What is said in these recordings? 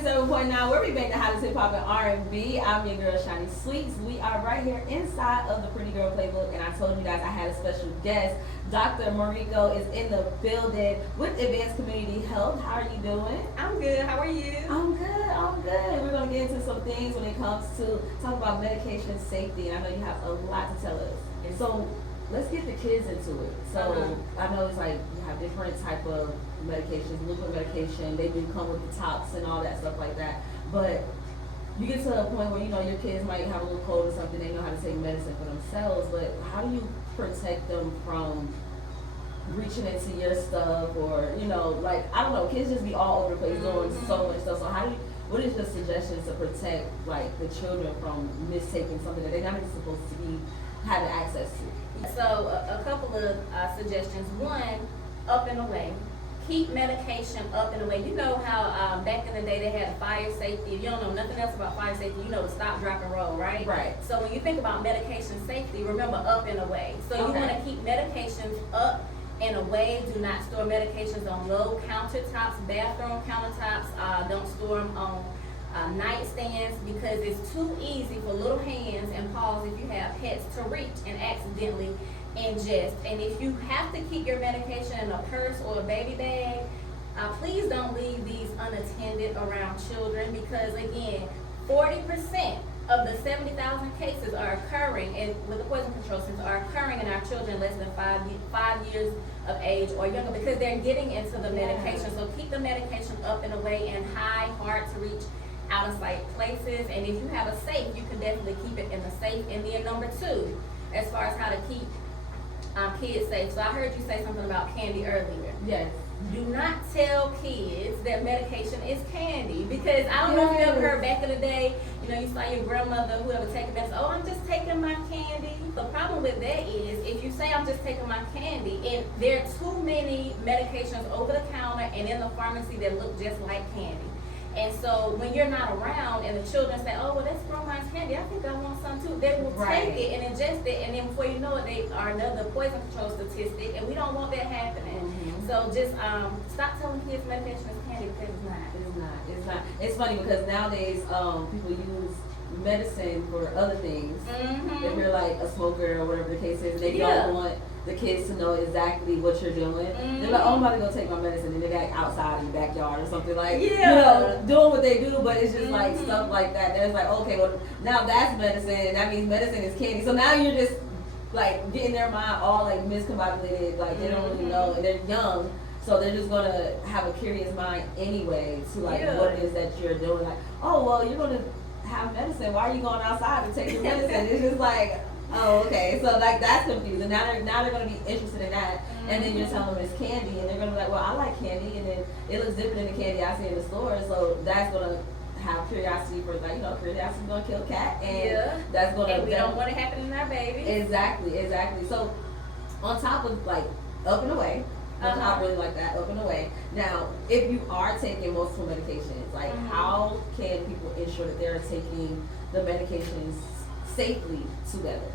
97.9, where we make the hottest hip hop and R&B. I'm your girl, Shani Sweets. We are right here inside of the Pretty Girl Playbook, and I told you guys I had a special guest. Dr. Marico is in the building with Advanced Community Health. How are you doing? I'm good. How are you? I'm good. We're going to get into some things when it comes to talk about medication safety, and I know you have a lot to tell us. Yes. So let's get the kids into it. So I know it's like you have different type of medications, liquid medication, they do come with the tops and all that stuff like that. But you get to a point where, you know, your kids might have a little cold or something, they know how to take medicine for themselves, but how do you protect them from reaching into your stuff or, you know, like, I don't know, kids just be all over the place doing so much stuff. So how do you, what is your suggestions to protect, like, the children from mistaking something that they're not even supposed to be having access to? So a couple of suggestions. One, up and away. Keep medication up and away. You know how back in the day they had fire safety. If you don't know nothing else about fire safety, you know to stop, drop, and roll, right? Right. So when you think about medication safety, remember up and away. So you want to keep medications up and away. Do not store medications on low countertops, bathroom countertops. Don't store them on nightstands, because it's too easy for little hands and paws, if you have pets, to reach and accidentally ingest. And if you have to keep your medication in a purse or a baby bag, please don't leave these unattended around children, because again, 40% of the 70,000 cases are occurring with the poison control symptoms are occurring in our children less than 5 years of age or younger, because they're getting into the medication. So keep the medication up and away and high, hard to reach, out of sight places. And if you have a safe, you can definitely keep it in the safe. And then number two, as far as how to keep kids safe. So I heard you say something about candy earlier. Yes. Do not tell kids that medication is candy, because I don't know if you ever heard back in the day, you know, you saw your grandmother, whoever taking medicine, oh, I'm just taking my candy. The problem with that is, if you say I'm just taking my candy, and there are too many medications over the counter and in the pharmacy that look just like candy. And so when you're not around and the children say, oh, well, that's grandma's candy, I think I want some too, they will take it and ingest it, and then before you know it, they are another poison control statistic, and we don't want that happening. So just stop telling kids medication is candy, because it's not. It's funny because nowadays people use medicine for other things. If you're like a smoker or whatever the case is, they don't want the kids to know exactly what you're doing. They're like, oh, I'm about to go take my medicine, and they're like outside in the backyard or something, like, you know, doing what they do, but it's just like stuff like that. There's like, okay, well, now that's medicine, and that means medicine is candy. So now you're just like getting their mind all like miscombobulated, like they don't really know, and they're young. So they're just gonna have a curious mind anyway to like what it is that you're doing. Like, oh, well, you're gonna have medicine. Why are you going outside to take your medicine? It's just like, oh, okay. So like that's confusing. Now they're gonna be interested in that, and then you're telling them it's candy, and they're gonna be like, well, I like candy, and then it looks different than the candy I see in the store. So that's gonna have curiosity for, like, you know, curiosity's gonna kill cat, and that's gonna. And we don't want it happening in our babies. Exactly. So on top of like up and away. I really like that, up and away. Now, if you are taking multiple medications, like how can people ensure that they're taking the medications safely together?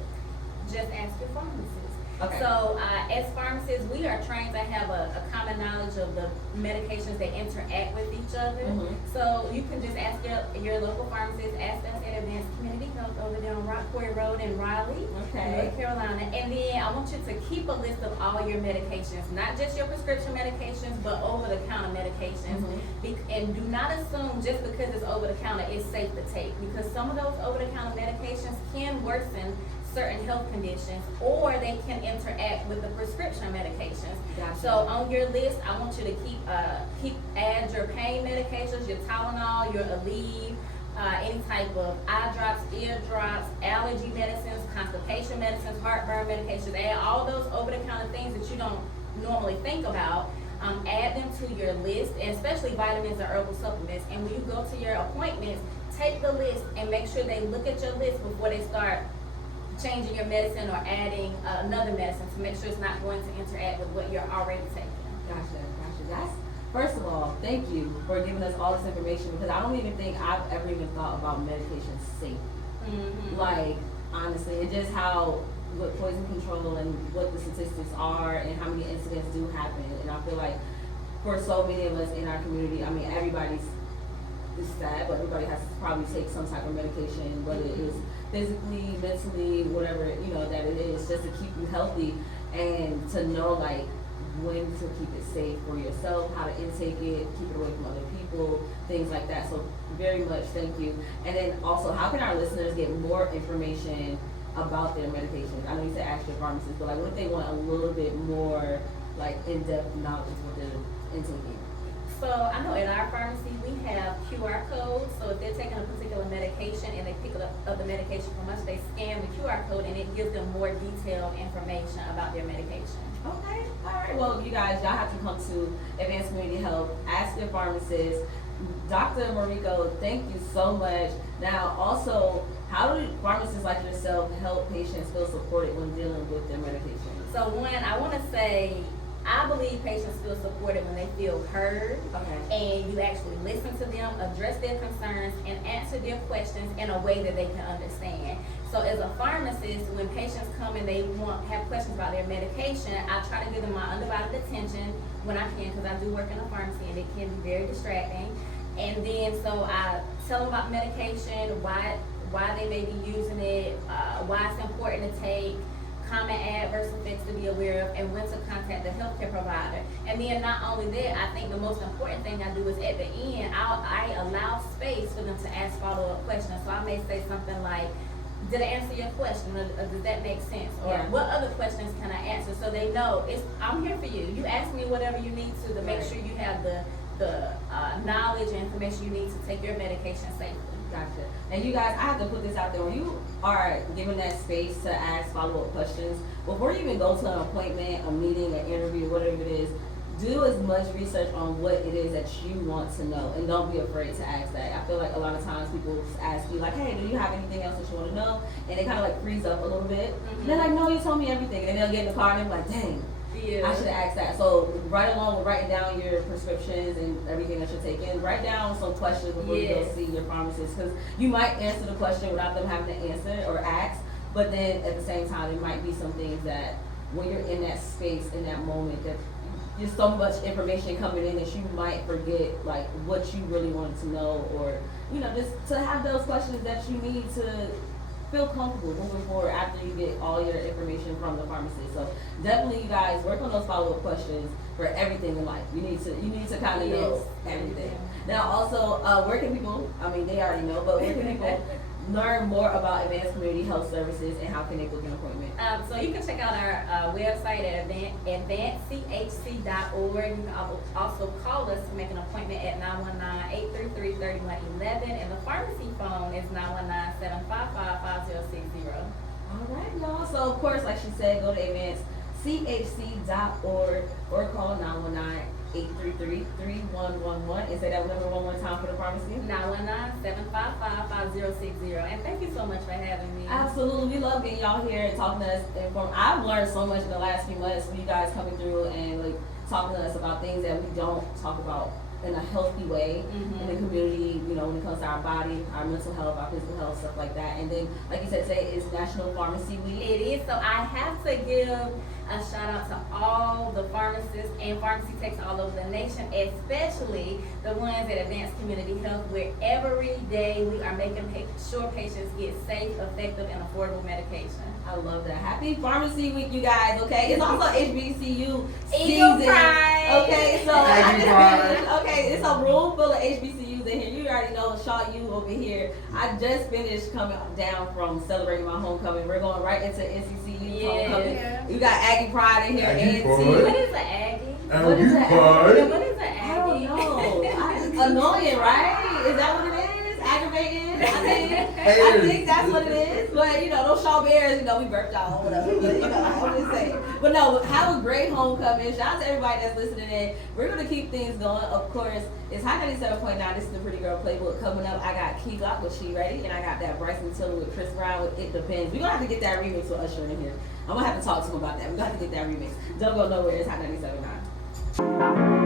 Just ask your pharmacist. Okay. So as pharmacists, we are trained to have a common knowledge of the medications that interact with each other. So you can just ask your local pharmacist, ask us at Advanced Community Health over there on Rockport Road in Raleigh, North Carolina. And then I want you to keep a list of all your medications, not just your prescription medications, but over-the-counter medications. And do not assume just because it's over-the-counter, it's safe to take, because some of those over-the-counter medications can worsen certain health conditions, or they can interact with the prescription medications. So on your list, I want you to add your pain medications, your Tylenol, your Aleve, any type of eye drops, ear drops, allergy medicines, constipation medicines, heartburn medications. Add all those over-the-counter things that you don't normally think about. Add them to your list, and especially vitamins and herbal supplements. And when you go to your appointments, take the list and make sure they look at your list before they start changing your medicine or adding another medicine, to make sure it's not going to interact with what you're already taking. Gotcha. That's, first of all, thank you for giving us all this information, because I don't even think I've ever even thought about medication safety. Like, honestly, and just how, what poison control and what the statistics are and how many incidents do happen. And I feel like for so many of us in our community, I mean, everybody's it's sad, but everybody has to probably take some type of medication, whether it is physically, mentally, whatever, that it is, just to keep you healthy and to know, like, when to keep it safe for yourself, how to intake it, keep it away from other people, things like that. So very much thank you. And then also, how can our listeners get more information about their medications? I know you said ask your pharmacist, but like, what if they want a little bit more like in-depth knowledge of what they're intaking? So I know in our pharmacy we have QR codes. So if they're taking a particular medication and they pick up the medication from us, they scan the QR code and it gives them more detailed information about their medication. Okay, all right. Well, you guys, y'all have to come to Advanced Community Health. Ask your pharmacist. Dr. Marico, thank you so much. Now, also, how do pharmacists like yourself help patients feel supported when dealing with their medication? So one, I want to say, I believe patients feel supported when they feel heard, and you actually listen to them, address their concerns, and answer their questions in a way that they can understand. So as a pharmacist, when patients come and they have questions about their medication, I try to give them my undivided attention when I can, because I do work in a pharmacy and it can be very distracting. And then so I tell them about medication, why they may be using it, why it's important to take, common adverse effects to be aware of, and when to contact the healthcare provider. And then not only that, I think the most important thing I do is at the end, I allow space for them to ask follow-up questions. So I may say something like, did I answer your question, or does that make sense? Or what other questions can I answer? So they know I'm here for you. You ask me whatever you need to make sure you have the knowledge and information you need to take your medication safely. Gotcha. And you guys, I have to put this out there. When you are given that space to ask follow-up questions, before you even go to an appointment, a meeting, an interview, whatever it is, do as much research on what it is that you want to know, and don't be afraid to ask that. I feel like a lot of times people ask you like, hey, do you have anything else that you want to know? And they kind of like freeze up a little bit. And they're like, no, you told me everything. And then they'll get in the car and they're like, dang, I should have asked that. So right along with writing down your prescriptions and everything that you're taking, write down some questions before you go see your pharmacist, because you might answer the question without them having to answer or ask, but then at the same time, there might be some things that when you're in that space, in that moment, that there's so much information coming in that you might forget like what you really wanted to know, or just to have those questions that you need to feel comfortable moving forward after you get all your information from the pharmacist. So definitely, you guys, work on those follow-up questions for everything in life. You need to kind of know everything. Now also, where can people, they already know, but where can people learn more about Advanced Community Health Services, and how can they book an appointment? So you can check out our website at advancedchc.org. You can also call us to make an appointment at 919-833-3111, and the pharmacy phone is 919-755-5060. All right, y'all. So of course, like she said, go to advancedchc.org or call 919-833-3111 and say that number one more time for the pharmacy. 919-755-5060. And thank you so much for having me. Absolutely. We love getting y'all here and talking to us. I've learned so much in the last few months with you guys coming through and like talking to us about things that we don't talk about in a healthy way in the community, when it comes to our body, our mental health, our physical health, stuff like that. And then, like you said, today is National Pharmacy Week. It is, so I have to give a shout out to all the pharmacists and pharmacy techs all over the nation, especially the ones at Advanced Community Health, where every day we are making sure patients get safe, effective, and affordable medication. I love that. Happy Pharmacy Week, you guys, okay? It's also HBCU Eagle season. Pride. Okay, so it's a room full of HBCUs in here. You already know Shaw U over here. I just finished coming down from celebrating my homecoming. We're going right into NCCU homecoming. You got Aggie Pride in here. Aggie What is an Aggie? What is an Aggie? What is an Aggie? I don't know. It's annoying, right? Is that what it is? Aggravating? I think that's what it is. But those Shaw Bears, we birthed y'all or whatever. But I'm just saying. But no, have a great homecoming. Shout out to everybody that's listening in. We're gonna keep things going. Of course, it's High 97.9. This is the Pretty Girl Playbook coming up. I got Key Glock with She Ready, and I got that Bryson Tiller with Chris Brown with It Depends. We're gonna have to get that remix with Usher in here. I'm gonna have to talk to him about that. We got to get that remix. Don't go nowhere. It's High 97.9.